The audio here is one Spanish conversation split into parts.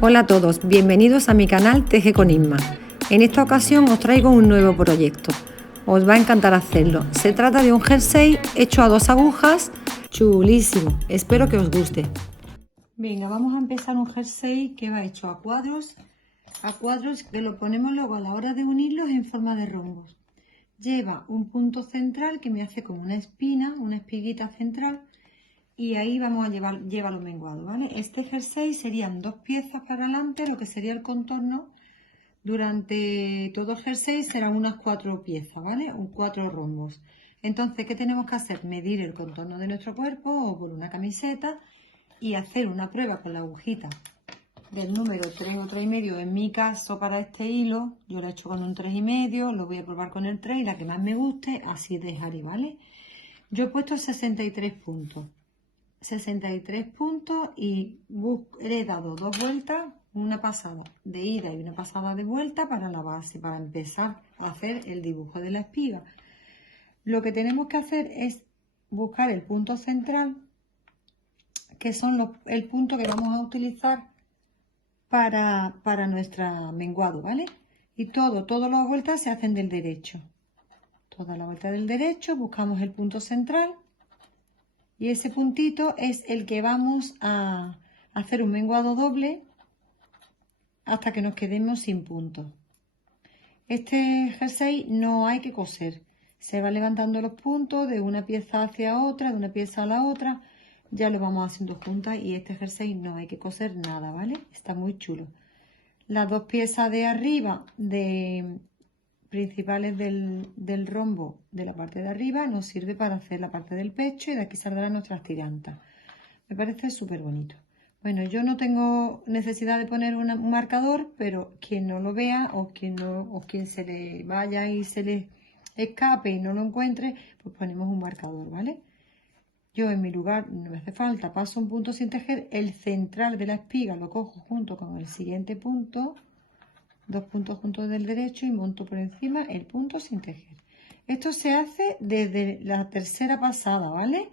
Hola a todos, bienvenidos a mi canal Teje con Isma. En esta ocasión os traigo un nuevo proyecto. Os va a encantar hacerlo. Se trata de un jersey hecho a 2 agujas, chulísimo. Espero que os guste. Venga, vamos a empezar un jersey que va hecho a cuadros que lo ponemos luego a la hora de unirlos en forma de rombos. Lleva un punto central que me hace como una espina, una espiguita central. Y ahí vamos a llevar los menguados, ¿vale? Este jersey serían 2 piezas para adelante, lo que sería el contorno. Durante todo el jersey serán unas 4 piezas, ¿vale? 4 rombos. Entonces, ¿qué tenemos que hacer? Medir el contorno de nuestro cuerpo o por una camiseta y hacer una prueba con la agujita del número 3 o 3,5. En mi caso, para este hilo, yo lo he hecho con un 3,5, lo voy a probar con el 3 y la que más me guste, así dejaré, ¿vale? Yo he puesto 63 puntos. 63 puntos y he dado 2 vueltas, una pasada de ida y una pasada de vuelta para la base, para empezar a hacer el dibujo de la espiga. Lo que tenemos que hacer es buscar el punto central, que son el punto que vamos a utilizar para nuestra menguado, ¿vale? Y todas las vueltas se hacen del derecho. Toda la vuelta del derecho buscamos el punto central. Y ese puntito es el que vamos a hacer un menguado doble hasta que nos quedemos sin puntos. Este jersey no hay que coser. Se va levantando los puntos de una pieza hacia otra, de una pieza a la otra. Ya lo vamos haciendo juntas y este jersey no hay que coser nada, ¿vale? Está muy chulo. Las 2 piezas de arriba principales del rombo de la parte de arriba nos sirve para hacer la parte del pecho y de aquí saldrán nuestras tirantas. Me parece súper bonito. Bueno, yo no tengo necesidad de poner un marcador, pero quien no lo vea o quien se le vaya y se le escape y no lo encuentre, pues ponemos un marcador, ¿vale? Yo en mi lugar no me hace falta, paso un punto sin tejer, el central de la espiga lo cojo junto con el siguiente punto, 2 puntos juntos del derecho y monto por encima el punto sin tejer. Esto se hace desde la tercera pasada, ¿vale?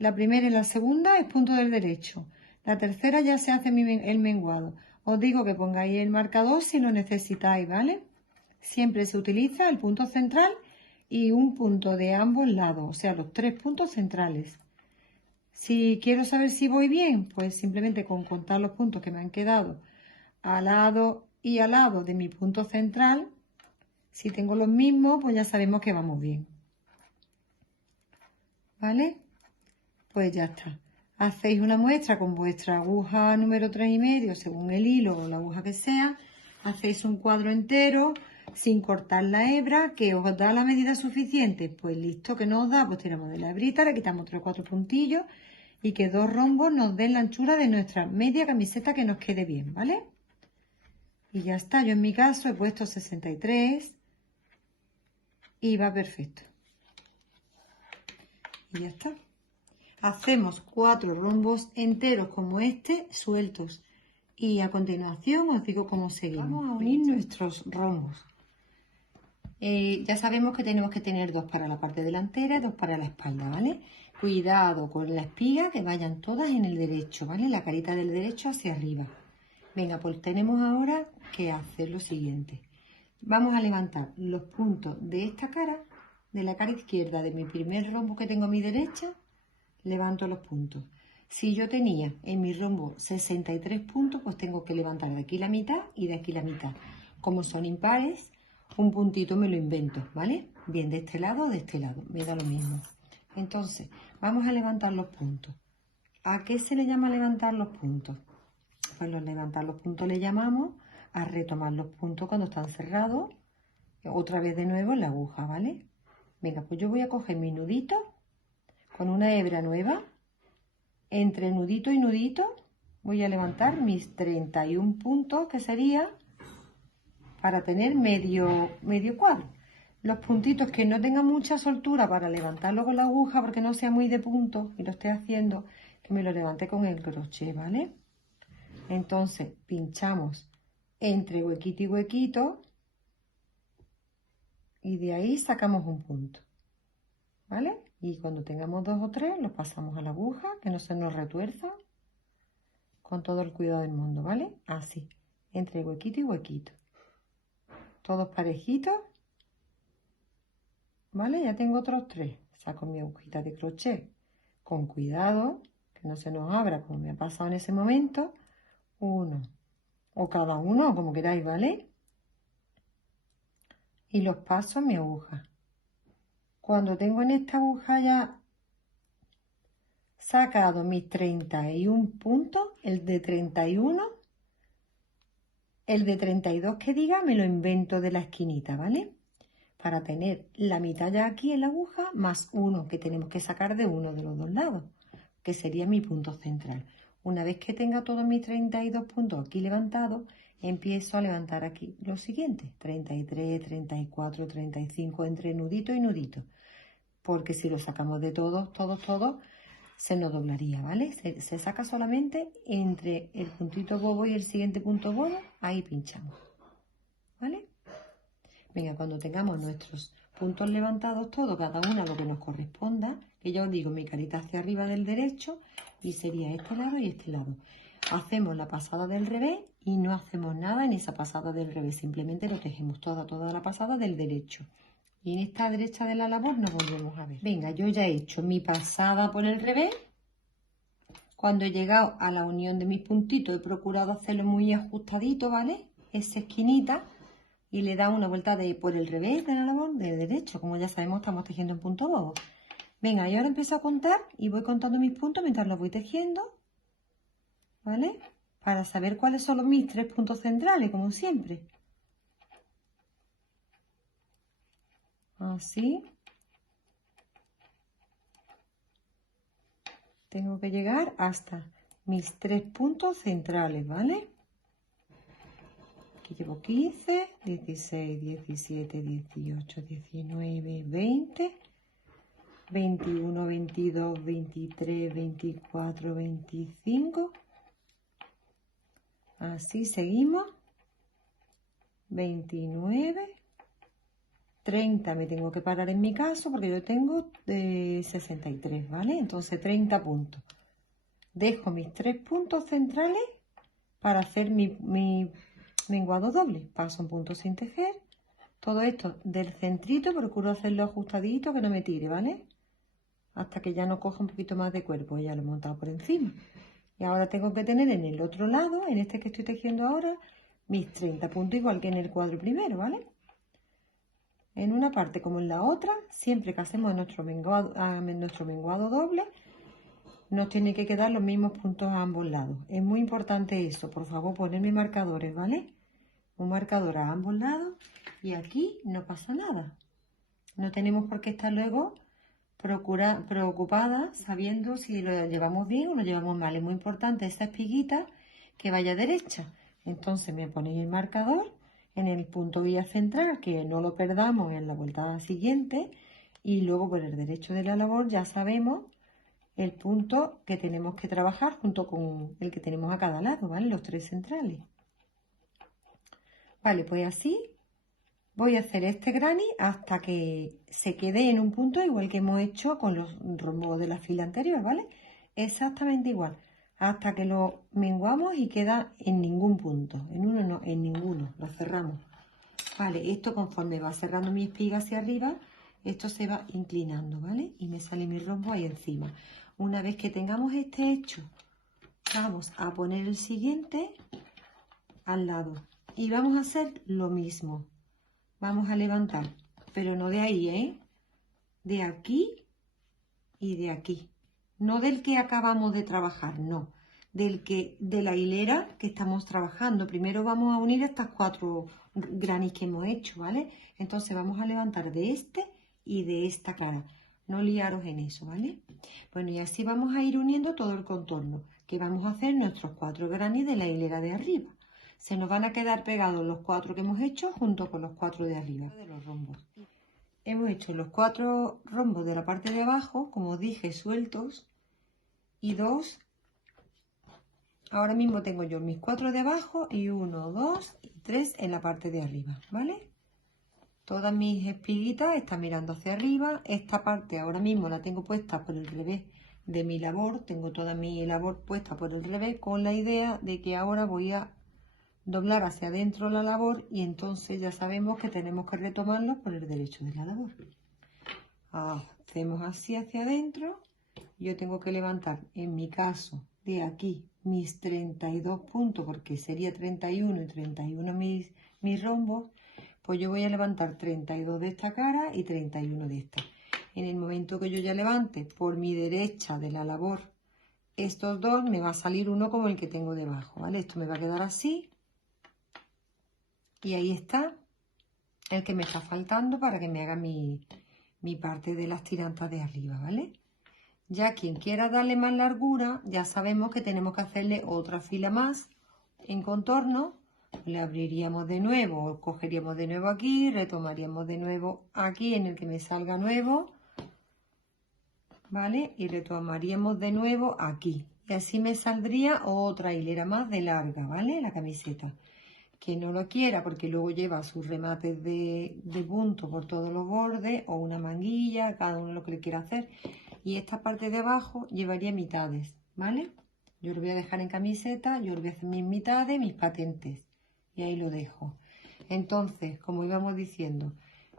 La primera y la segunda es punto del derecho. La tercera ya se hace el menguado. Os digo que pongáis el marcador si lo necesitáis, ¿vale? Siempre se utiliza el punto central y un punto de ambos lados, o sea, los 3 puntos centrales. Si quiero saber si voy bien, pues simplemente con contar los puntos que me han quedado al lado y al lado de mi punto central, si tengo los mismos, pues ya sabemos que vamos bien. ¿Vale? Pues ya está. Hacéis una muestra con vuestra aguja número 3,5, según el hilo o la aguja que sea. Hacéis un cuadro entero sin cortar la hebra, que os da la medida suficiente. Pues listo, que no os da, pues tiramos de la hebrita, le quitamos 3 o 4 puntillos y que 2 rombos nos den la anchura de nuestra media camiseta que nos quede bien, ¿vale? Y ya está, yo en mi caso he puesto 63 y va perfecto. Y ya está. Hacemos 4 rombos enteros como este, sueltos. Y a continuación os digo cómo seguimos. Vamos a unir nuestros rombos. Ya sabemos que tenemos que tener 2 para la parte delantera y 2 para la espalda, ¿vale? Cuidado con la espiga, que vayan todas en el derecho, ¿vale? La carita del derecho hacia arriba. Venga, pues tenemos ahora que hacer lo siguiente. Vamos a levantar los puntos de esta cara, de la cara izquierda de mi primer rombo que tengo a mi derecha, levanto los puntos. Si yo tenía en mi rombo 63 puntos, pues tengo que levantar de aquí la mitad y de aquí la mitad. Como son impares, un puntito me lo invento, ¿vale? Bien de este lado o de este lado, me da lo mismo. Entonces, vamos a levantar los puntos. ¿A qué se le llama levantar los puntos? Pues levantar los puntos le llamamos a retomar los puntos cuando están cerrados, otra vez de nuevo en la aguja, ¿vale? Venga, pues yo voy a coger mi nudito con una hebra nueva, entre nudito y nudito voy a levantar mis 31 puntos, que sería para tener medio cuadro. Los puntitos que no tengan mucha soltura para levantarlo con la aguja, porque no sea muy de punto y lo esté haciendo, que me lo levante con el crochet, ¿vale? Entonces pinchamos entre huequito y huequito y de ahí sacamos un punto, ¿vale? Y cuando tengamos 2 o 3 los pasamos a la aguja, que no se nos retuerza. con todo el cuidado del mundo, ¿vale? Así, entre huequito y huequito. Todos parejitos, ¿vale? Ya tengo otros 3. Saco mi agujita de crochet con cuidado, que no se nos abra como me ha pasado en ese momento. 1, o cada uno, como queráis, ¿vale? Y los paso en mi aguja. Cuando tengo en esta aguja ya sacado mis 31 puntos, el de 31, el de 32 que diga me lo invento de la esquinita, ¿vale? Para tener la mitad ya aquí en la aguja, más uno que tenemos que sacar de uno de los dos lados, que sería mi punto central. Una vez que tenga todos mis 32 puntos aquí levantados, empiezo a levantar aquí los siguientes, 33, 34, 35, entre nudito y nudito, porque si lo sacamos de todos, se nos doblaría, ¿vale? Se saca solamente entre el puntito bobo y el siguiente punto bobo, ahí pinchamos, ¿vale? Venga, cuando tengamos nuestros puntos levantados todos, cada uno a lo que nos corresponda, que ya os digo, mi carita hacia arriba del derecho, y sería este lado y este lado. Hacemos la pasada del revés y no hacemos nada en esa pasada del revés, simplemente lo tejemos toda la pasada del derecho. Y en esta derecha de la labor nos volvemos a ver. Venga, yo ya he hecho mi pasada por el revés. Cuando he llegado a la unión de mis puntitos, he procurado hacerlo muy ajustadito, ¿vale? Esa esquinita. Y le da una vuelta por el revés de la labor, del derecho. Como ya sabemos, estamos tejiendo en punto bobo. Venga, y ahora empiezo a contar y voy contando mis puntos mientras los voy tejiendo, ¿vale? Para saber cuáles son mis 3 puntos centrales, como siempre. Así. Tengo que llegar hasta mis 3 puntos centrales, ¿vale? Aquí llevo 15, 16, 17, 18, 19, 20, 21, 22, 23, 24, 25. Así seguimos. 29, 30 me tengo que parar en mi caso porque yo tengo 63, ¿vale? Entonces 30 puntos. Dejo mis 3 puntos centrales para hacer mi menguado doble. Paso un punto sin tejer. Todo esto del centrito, procuro hacerlo ajustadito, que no me tire, ¿vale? Hasta que ya no coja un poquito más de cuerpo, ya lo he montado por encima. Y ahora tengo que tener en el otro lado, en este que estoy tejiendo ahora, mis 30 puntos, igual que en el cuadro primero, ¿vale? En una parte como en la otra, siempre que hacemos nuestro menguado doble, nos tiene que quedar los mismos puntos a ambos lados. Es muy importante eso, por favor, ponerme marcadores, ¿vale? Un marcador a ambos lados y aquí no pasa nada. No tenemos por qué estar luego preocupadas sabiendo si lo llevamos bien o lo llevamos mal. Es muy importante esta espiguita que vaya derecha. Entonces me ponéis el marcador en el punto guía central, que no lo perdamos en la vuelta siguiente, y luego por el derecho de la labor ya sabemos el punto que tenemos que trabajar junto con el que tenemos a cada lado, ¿vale? Los 3 centrales. Vale, pues así voy a hacer este granny hasta que se quede en un punto igual que hemos hecho con los rombos de la fila anterior, ¿vale? Exactamente igual, hasta que lo menguamos y queda en ningún punto, en uno no, en ninguno, lo cerramos. Vale, esto conforme va cerrando mi espiga hacia arriba, esto se va inclinando, ¿vale? Y me sale mi rombo ahí encima. Una vez que tengamos este hecho, vamos a poner el siguiente al lado. Y vamos a hacer lo mismo. Vamos a levantar, pero no de ahí, ¿eh? De aquí y de aquí. No del que acabamos de trabajar, no. De la hilera que estamos trabajando. Primero vamos a unir estas 4 grannies que hemos hecho, ¿vale? Entonces vamos a levantar de este y de esta cara. No liaros en eso, ¿vale? Bueno, y así vamos a ir uniendo todo el contorno, que vamos a hacer nuestros 4 grannies de la hilera de arriba. Se nos van a quedar pegados los 4 que hemos hecho junto con los 4 de arriba, de los rombos. Hemos hecho los 4 rombos de la parte de abajo, como os dije, sueltos, y 2. Ahora mismo tengo yo mis 4 de abajo y 1, 2 y 3 en la parte de arriba, ¿vale? Todas mis espiguitas están mirando hacia arriba. Esta parte ahora mismo la tengo puesta por el revés de mi labor, tengo toda mi labor puesta por el revés, con la idea de que ahora voy a doblar hacia adentro la labor y entonces ya sabemos que tenemos que retomarlo por el derecho de la labor. Hacemos así hacia adentro. Yo tengo que levantar, en mi caso, de aquí mis 32 puntos, porque sería 31 y 31 mis rombos, pues yo voy a levantar 32 de esta cara y 31 de esta. En el momento que yo ya levante por mi derecha de la labor estos dos, me va a salir uno como el que tengo debajo, ¿vale? Esto me va a quedar así. Y ahí está el que me está faltando para que me haga mi parte de las tirantas de arriba, ¿vale? Ya quien quiera darle más largura, ya sabemos que tenemos que hacerle otra fila más en contorno. Le abriríamos de nuevo, cogeríamos de nuevo aquí, retomaríamos de nuevo aquí en el que me salga nuevo, ¿vale? Y retomaríamos de nuevo aquí. Y así me saldría otra hilera más de larga, ¿vale? La camiseta. Que no lo quiera porque luego lleva sus remates de punto por todos los bordes o una manguilla, cada uno lo que le quiera hacer. Y esta parte de abajo llevaría mitades, ¿vale? Yo lo voy a dejar en camiseta, yo lo voy a hacer mis mitades, mis patentes. Y ahí lo dejo. Entonces, como íbamos diciendo,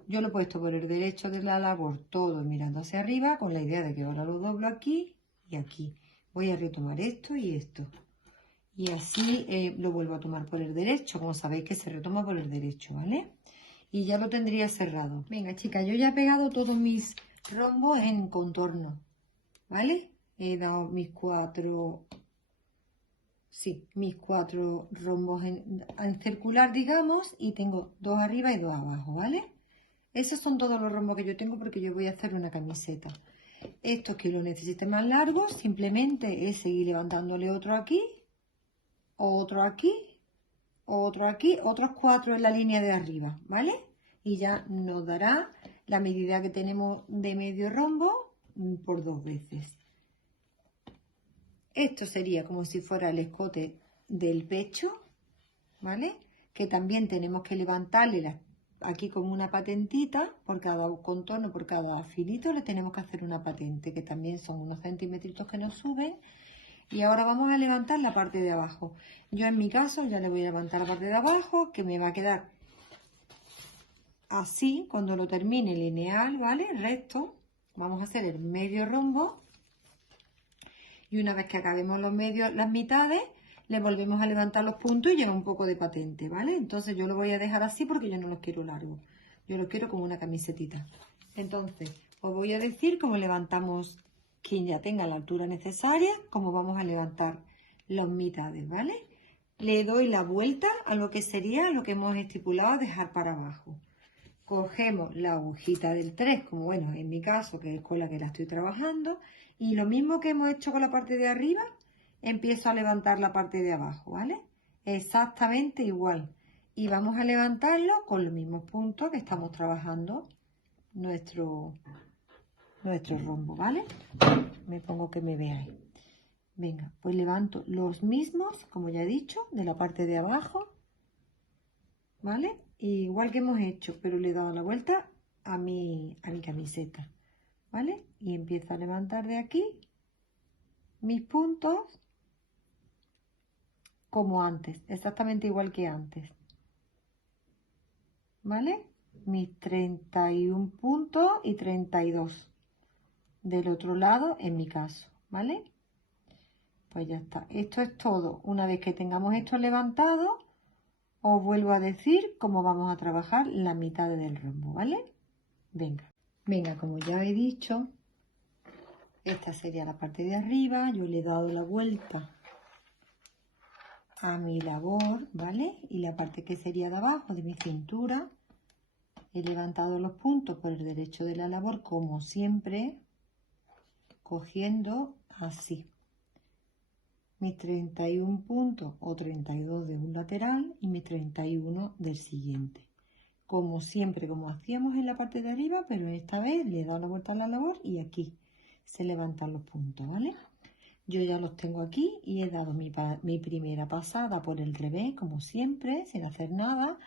yo lo he puesto por el derecho de la labor todo mirando hacia arriba con la idea de que ahora lo doblo aquí y aquí. Voy a retomar esto y esto. Y así lo vuelvo a tomar por el derecho, como sabéis que se retoma por el derecho, ¿vale? Y ya lo tendría cerrado. Venga, chicas, yo ya he pegado todos mis rombos en contorno, ¿vale? He dado mis cuatro rombos en circular, digamos, y tengo dos arriba y dos abajo, ¿vale? Esos son todos los rombos que yo tengo porque yo voy a hacer una camiseta. Estos que lo necesiten más largos, simplemente es seguir levantándole otro aquí, otro aquí, otro aquí, otros 4 en la línea de arriba, ¿vale? Y ya nos dará la medida que tenemos de medio rombo por 2 veces. Esto sería como si fuera el escote del pecho, ¿vale? Que también tenemos que levantarle aquí como una patentita, por cada contorno, por cada filito le tenemos que hacer una patente, que también son unos centímetros que nos suben. Y ahora vamos a levantar la parte de abajo. Yo en mi caso ya le voy a levantar la parte de abajo, que me va a quedar así cuando lo termine lineal, ¿vale? Recto. Vamos a hacer el medio rombo. Y una vez que acabemos los medios, las mitades, le volvemos a levantar los puntos y lleva un poco de patente, ¿vale? Entonces yo lo voy a dejar así porque yo no los quiero largos. Yo los quiero como una camisetita. Entonces, os voy a decir cómo levantamos, quien ya tenga la altura necesaria, cómo vamos a levantar las mitades, ¿vale? Le doy la vuelta a lo que sería lo que hemos estipulado dejar para abajo. Cogemos la agujita del 3, como bueno, en mi caso, que es con la que la estoy trabajando, y lo mismo que hemos hecho con la parte de arriba, empiezo a levantar la parte de abajo, ¿vale? Exactamente igual. Y vamos a levantarlo con los mismos puntos que estamos trabajando nuestro rombo, ¿vale? Me pongo que me veáis. Venga, pues levanto los mismos, como ya he dicho, de la parte de abajo, ¿vale? Igual que hemos hecho, pero le he dado la vuelta a mi camiseta, ¿vale? Y empiezo a levantar de aquí mis puntos como antes, exactamente igual que antes, ¿vale? Mis 31 puntos y 32 del otro lado en mi caso, ¿vale? Pues ya está. Esto es todo. Una vez que tengamos esto levantado, os vuelvo a decir cómo vamos a trabajar la mitad del rombo, ¿vale? Venga, como ya he dicho, esta sería la parte de arriba. Yo le he dado la vuelta a mi labor, ¿vale? Y la parte que sería de abajo de mi cintura, he levantado los puntos por el derecho de la labor, como siempre, cogiendo así. Mis 31 puntos o 32 de un lateral y mis 31 del siguiente. Como siempre, como hacíamos en la parte de arriba, pero esta vez le he dado la vuelta a la labor y aquí se levantan los puntos, ¿vale? Yo ya los tengo aquí y he dado mi primera pasada por el revés, como siempre, sin hacer nada,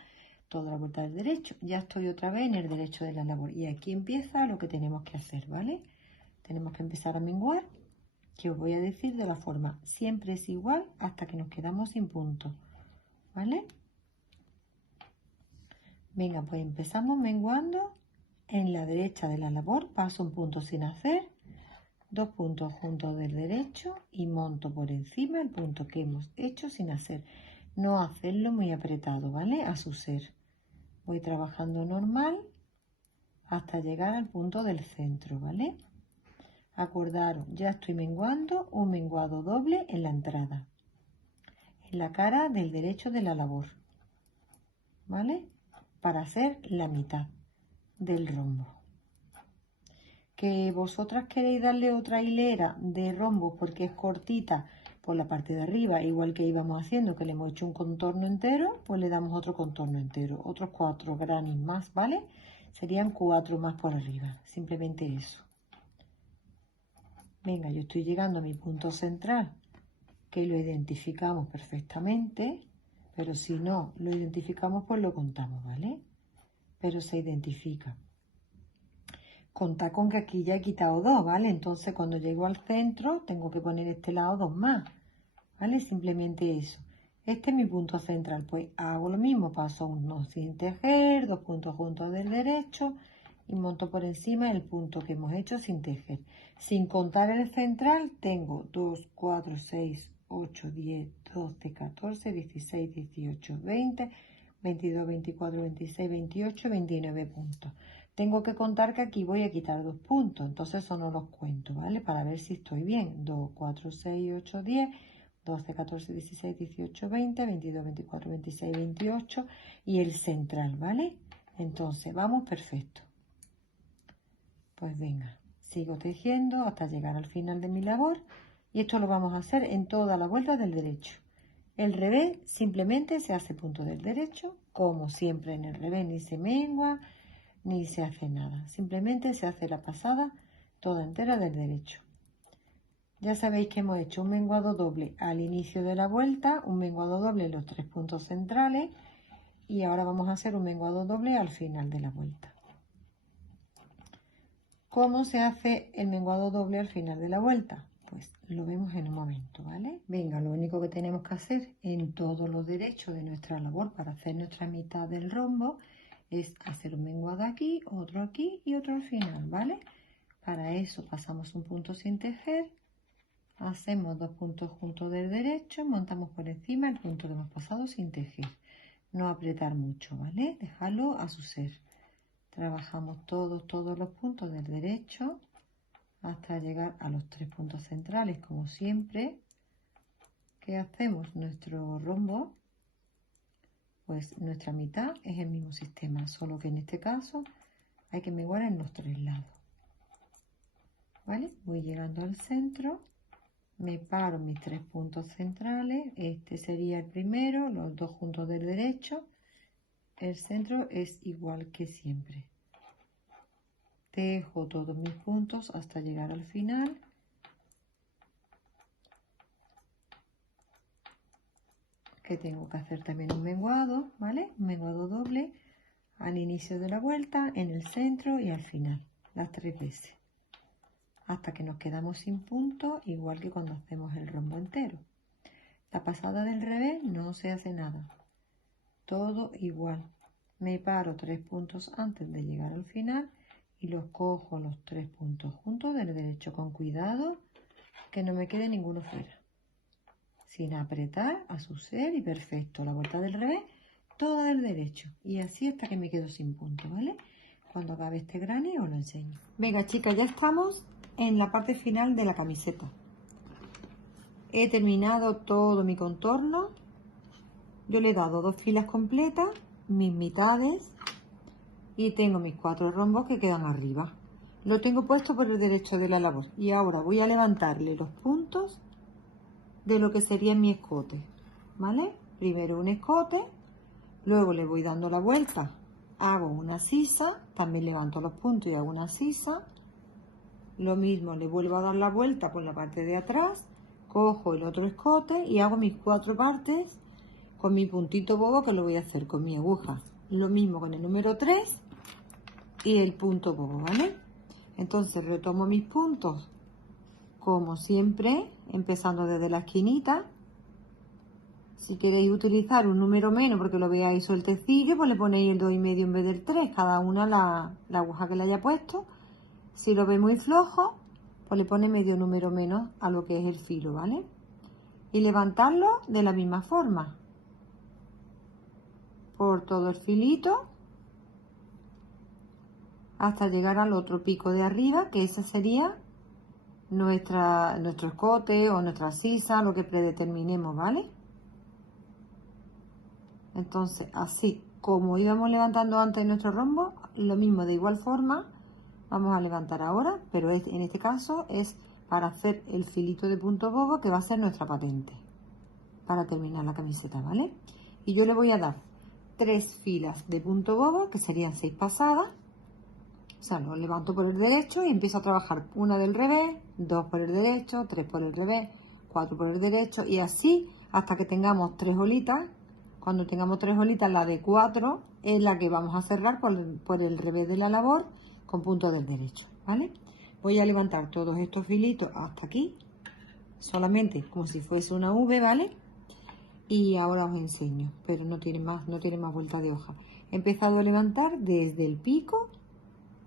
toda la vuelta del derecho. Ya estoy otra vez en el derecho de la labor y aquí empieza lo que tenemos que hacer, ¿vale? Tenemos que empezar a menguar que os voy a decir de la forma. Siempre es igual hasta que nos quedamos sin puntos, ¿vale? Venga, pues empezamos menguando. En la derecha de la labor paso un punto sin hacer, 2 puntos juntos del derecho y monto por encima el punto que hemos hecho sin hacer. No hacerlo muy apretado, ¿vale? A su ser. Voy trabajando normal hasta llegar al punto del centro, ¿vale? Acordaros, ya estoy menguando un menguado doble en la entrada, en la cara del derecho de la labor, ¿vale? Para hacer la mitad del rombo. Que vosotras queréis darle otra hilera de rombo porque es cortita por la parte de arriba, igual que íbamos haciendo, que le hemos hecho un contorno entero, pues le damos otro contorno entero, otros 4 granis más, ¿vale? Serían 4 más por arriba, simplemente eso. Venga, yo estoy llegando a mi punto central, que lo identificamos perfectamente, pero si no lo identificamos, pues lo contamos, ¿vale? Pero se identifica. Contad con que aquí ya he quitado 2, ¿vale? Entonces cuando llego al centro tengo que poner este lado 2 más, ¿vale? Simplemente eso. Este es mi punto central, pues hago lo mismo, paso uno sin tejer, 2 puntos juntos del derecho y monto por encima el punto que hemos hecho sin tejer. Sin contar el central tengo 2, 4, 6, 8, 10, 12, 14, 16, 18, 20, 22, 24, 26, 28, 29 puntos. Tengo que contar que aquí voy a quitar 2 puntos, entonces eso no los cuento, ¿vale? Para ver si estoy bien. 2, 4, 6, 8, 10, 12, 14, 16, 18, 20, 22, 24, 26, 28 y el central, ¿vale? Entonces, vamos perfecto. Pues venga, sigo tejiendo hasta llegar al final de mi labor y esto lo vamos a hacer en toda la vuelta del derecho. El revés simplemente se hace punto del derecho, como siempre en el revés ni se mengua, ni se hace nada, simplemente se hace la pasada toda entera del derecho. Ya sabéis que hemos hecho un menguado doble al inicio de la vuelta, un menguado doble en los 3 puntos centrales y ahora vamos a hacer un menguado doble al final de la vuelta. ¿Cómo se hace el menguado doble al final de la vuelta? Pues lo vemos en un momento, ¿vale? Venga, lo único que tenemos que hacer en todos los derechos de nuestra labor para hacer nuestra mitad del rombo es hacer un menguado aquí y otro al final, ¿vale? Para eso pasamos un punto sin tejer, hacemos 2 puntos juntos del derecho, montamos por encima el punto que hemos pasado sin tejer. No apretar mucho, ¿vale? Dejarlo a su ser. Trabajamos todos los puntos del derecho hasta llegar a los 3 puntos centrales, como siempre. ¿Qué hacemos? Nuestro rombo, pues nuestra mitad es el mismo sistema, solo que en este caso hay que menguar en los 3 lados. ¿Vale? Voy llegando al centro, me paro mis 3 puntos centrales, este sería el primero, los 2 juntos del derecho, el centro es igual que siempre. Tejo todos mis puntos hasta llegar al final. Que tengo que hacer también un menguado, ¿vale? Un menguado doble al inicio de la vuelta, en el centro y al final, las 3 veces. Hasta que nos quedamos sin puntos, igual que cuando hacemos el rombo entero. La pasada del revés no se hace nada. Todo igual. Me paro 3 puntos antes de llegar al final y los cojo los 3 puntos juntos del derecho con cuidado que no me quede ninguno fuera. Sin apretar a su ser y perfecto. La vuelta del revés, toda del derecho. Y así hasta que me quedo sin punto, ¿vale? Cuando acabe este granny os lo enseño. Venga, chicas, ya estamos en la parte final de la camiseta. He terminado todo mi contorno. Yo le he dado 2 filas completas, mis mitades y tengo mis 4 rombos que quedan arriba. Lo tengo puesto por el derecho de la labor y ahora voy a levantarle los puntos de lo que sería mi escote, ¿vale? Primero un escote, luego le voy dando la vuelta, hago una sisa, también levanto los puntos y hago una sisa, lo mismo le vuelvo a dar la vuelta por la parte de atrás, cojo el otro escote y hago mis 4 partes con mi puntito bobo que lo voy a hacer con mi aguja, lo mismo con el número 3 y el punto bobo, ¿vale? Entonces retomo mis puntos como siempre, empezando desde la esquinita. Si queréis utilizar un número menos porque lo veáis sueltecillo, pues le ponéis el 2,5 en vez del 3, cada una la aguja que le haya puesto. Si lo veis muy flojo, pues le pone medio número menos a lo que es el filo, ¿vale? Y levantarlo de la misma forma, por todo el filito, hasta llegar al otro pico de arriba, que ese sería nuestro escote o nuestra sisa, lo que predeterminemos, ¿vale? Entonces, así como íbamos levantando antes nuestro rombo, lo mismo de igual forma vamos a levantar ahora, pero en este caso es para hacer el filito de punto bobo, que va a ser nuestra patente para terminar la camiseta, ¿vale? Y yo le voy a dar 3 filas de punto bobo, que serían 6 pasadas. O sea, lo levanto por el derecho y empiezo a trabajar una del revés, 2 por el derecho, 3 por el revés, 4 por el derecho, y así hasta que tengamos 3 olitas. Cuando tengamos 3 olitas, la de 4 es la que vamos a cerrar por el revés de la labor con punto del derecho, ¿vale? Voy a levantar todos estos filitos hasta aquí, solamente como si fuese una V, ¿vale? Y ahora os enseño, pero no tiene más vuelta de hoja. He empezado a levantar desde el pico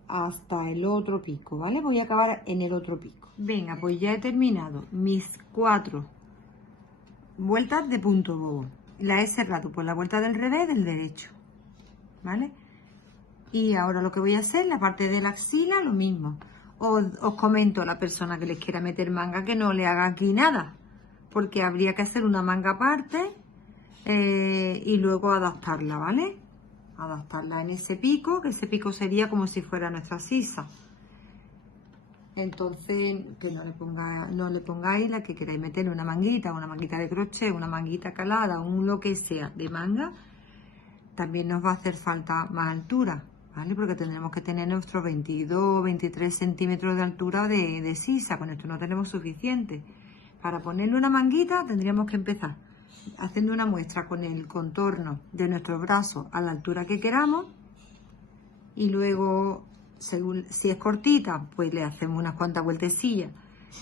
hasta el otro pico, ¿vale? Voy a acabar en el otro pico. Venga, pues ya he terminado mis 4 vueltas de punto bobo. La he cerrado por la vuelta del revés del derecho, ¿vale? Y ahora lo que voy a hacer, la parte de la axila, lo mismo. Os comento a la persona que les quiera meter manga que no le haga aquí nada, porque habría que hacer una manga aparte y luego adaptarla, ¿vale? Adaptarla en ese pico, que ese pico sería como si fuera nuestra sisa. Entonces, que no le pongáis la que queráis meter, una manguita de crochet, una manguita calada, un lo que sea de manga. También nos va a hacer falta más altura, ¿vale? Porque tendremos que tener nuestros 22, 23 centímetros de altura de sisa. Con esto no tenemos suficiente. Para ponerle una manguita tendríamos que empezar haciendo una muestra con el contorno de nuestros brazos a la altura que queramos, y luego, según si es cortita, pues le hacemos unas cuantas vueltecillas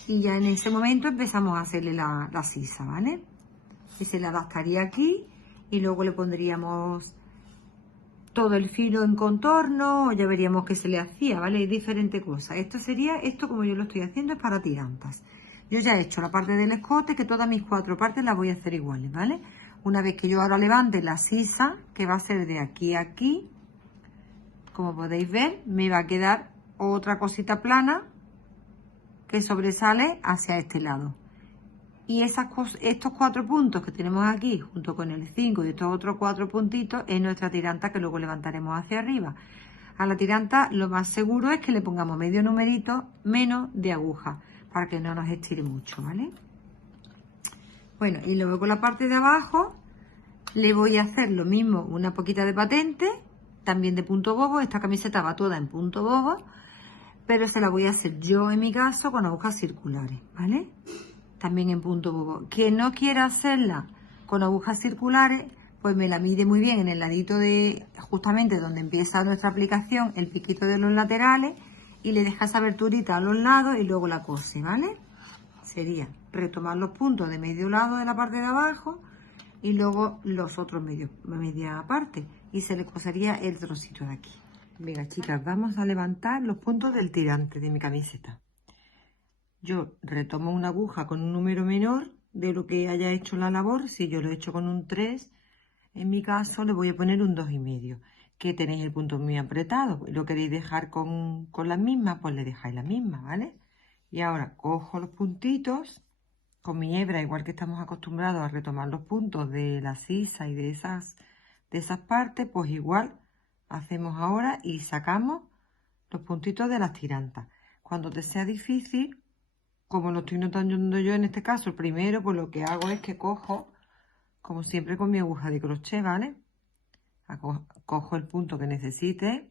y ya en ese momento empezamos a hacerle la sisa, ¿vale? Y se le adaptaría aquí y luego le pondríamos todo el filo en contorno, o ya veríamos qué se le hacía, ¿vale? Hay diferentes cosas. Esto como yo lo estoy haciendo es para tirantas. Yo ya he hecho la parte del escote, que todas mis 4 partes las voy a hacer iguales, ¿vale? Una vez que yo ahora levante la sisa, que va a ser de aquí a aquí, como podéis ver, me va a quedar otra cosita plana que sobresale hacia este lado. Y estos 4 puntos que tenemos aquí, junto con el 5 y estos otros 4 puntitos, es nuestra tiranta que luego levantaremos hacia arriba. A la tiranta lo más seguro es que le pongamos medio numerito menos de aguja, para que no nos estire mucho, ¿vale? Bueno, y luego con la parte de abajo le voy a hacer lo mismo, una poquita de patente, también de punto bobo. Esta camiseta va toda en punto bobo, pero se la voy a hacer yo en mi caso con agujas circulares, ¿vale? También en punto bobo. Quien no quiera hacerla con agujas circulares, pues me la mide muy bien en el ladito de justamente donde empieza nuestra aplicación, el piquito de los laterales, y le deja esa aberturita a los lados y luego la cose, ¿vale? Sería retomar los puntos de medio lado de la parte de abajo y luego los otros media parte, y se le cosería el trocito de aquí. Venga, chicas, vamos a levantar los puntos del tirante de mi camiseta. Yo retomo una aguja con un número menor de lo que haya hecho la labor. Si yo lo he hecho con un 3, en mi caso le voy a poner un 2,5. Que tenéis el punto muy apretado y lo queréis dejar con las mismas, pues le dejáis la misma, ¿vale? Y ahora cojo los puntitos con mi hebra, igual que estamos acostumbrados a retomar los puntos de la sisa y de esas partes, pues igual hacemos ahora y sacamos los puntitos de las tirantas. Cuando te sea difícil, como lo estoy notando yo en este caso, el primero, pues lo que hago es que cojo, como siempre, con mi aguja de crochet, ¿vale? Cojo el punto que necesite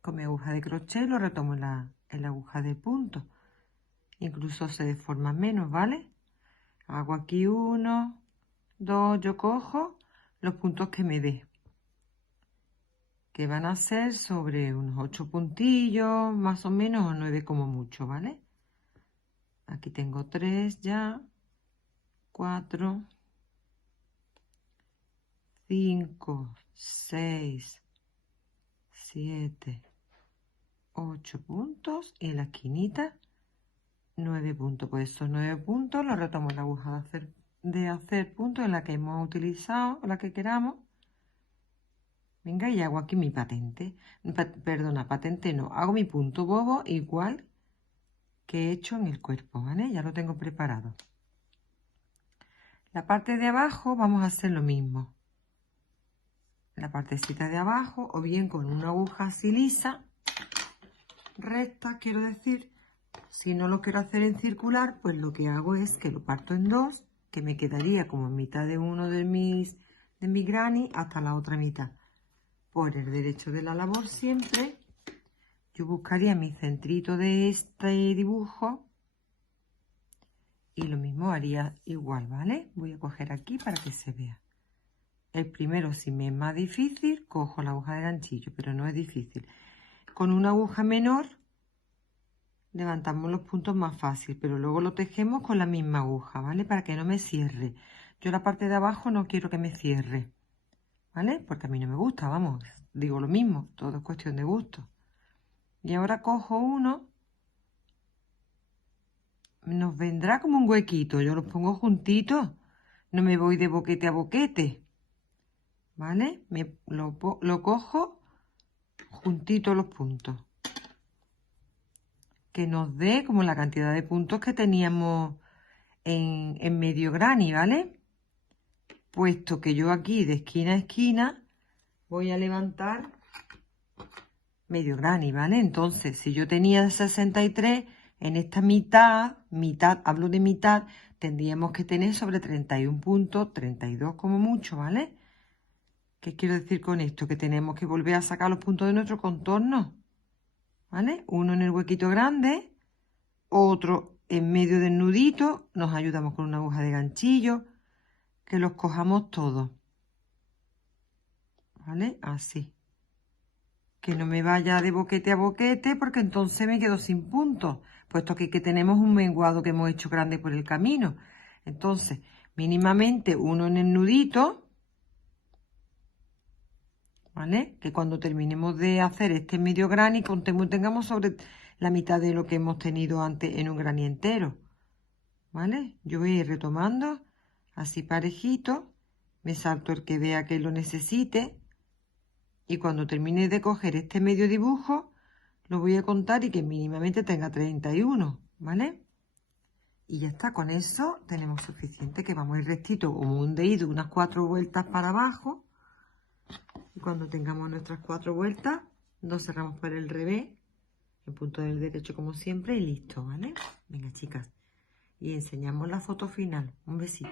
con mi aguja de crochet, lo retomo en la aguja de punto. Incluso se deforman menos, ¿vale? Hago aquí 1, 2, yo cojo los puntos que me dé, que van a ser sobre unos 8 puntillos, más o menos, o 9 como mucho, ¿vale? Aquí tengo 3 ya, 4, 5, 6, 7, 8 puntos y en la esquinita 9 puntos. Pues esos 9 puntos los retomo en la aguja de hacer puntos en la que hemos utilizado, la que queramos. Venga, y hago aquí mi patente. Perdona, patente no. Hago mi punto bobo igual que he hecho en el cuerpo, ¿vale? Ya lo tengo preparado. La parte de abajo vamos a hacer lo mismo. La partecita de abajo, o bien con una aguja así lisa, recta, quiero decir. Si no lo quiero hacer en circular, pues lo que hago es que lo parto en dos, que me quedaría como en mitad de uno de mis granny hasta la otra mitad. Por el derecho de la labor siempre, yo buscaría mi centrito de este dibujo y lo mismo haría igual, ¿vale? Voy a coger aquí para que se vea. El primero, si me es más difícil, cojo la aguja de ganchillo, pero no es difícil. Con una aguja menor levantamos los puntos más fácil, pero luego lo tejemos con la misma aguja, ¿vale? Para que no me cierre. Yo la parte de abajo no quiero que me cierre, ¿vale? Porque a mí no me gusta, vamos, digo lo mismo, todo es cuestión de gusto. Y ahora cojo uno, nos vendrá como un huequito, yo los pongo juntitos, no me voy de boquete a boquete, ¿vale? Lo cojo juntito los puntos. Que nos dé como la cantidad de puntos que teníamos en medio granny, ¿vale? Puesto que yo aquí de esquina a esquina voy a levantar medio granny, ¿vale? Entonces, si yo tenía 63, en esta mitad, hablo de mitad, tendríamos que tener sobre 31 puntos, 32 como mucho, ¿vale? ¿Qué quiero decir con esto? Que tenemos que volver a sacar los puntos de nuestro contorno, ¿vale? Uno en el huequito grande, otro en medio del nudito, nos ayudamos con una aguja de ganchillo, que los cojamos todos, ¿vale? Así. Que no me vaya de boquete a boquete, porque entonces me quedo sin puntos, puesto que tenemos un menguado que hemos hecho grande por el camino. Entonces, mínimamente uno en el nudito, ¿vale? Que cuando terminemos de hacer este medio granny, tengamos sobre la mitad de lo que hemos tenido antes en un granny entero, ¿vale? Yo voy a ir retomando así parejito, me salto el que vea que lo necesite y cuando termine de coger este medio dibujo lo voy a contar y que mínimamente tenga 31, ¿vale? Y ya está, con eso tenemos suficiente, que vamos a ir rectito como un dedito, unas 4 vueltas para abajo. Y cuando tengamos nuestras 4 vueltas, nos cerramos por el revés, el punto del derecho como siempre y listo, ¿vale? Venga, chicas, y enseñamos la foto final. Un besito.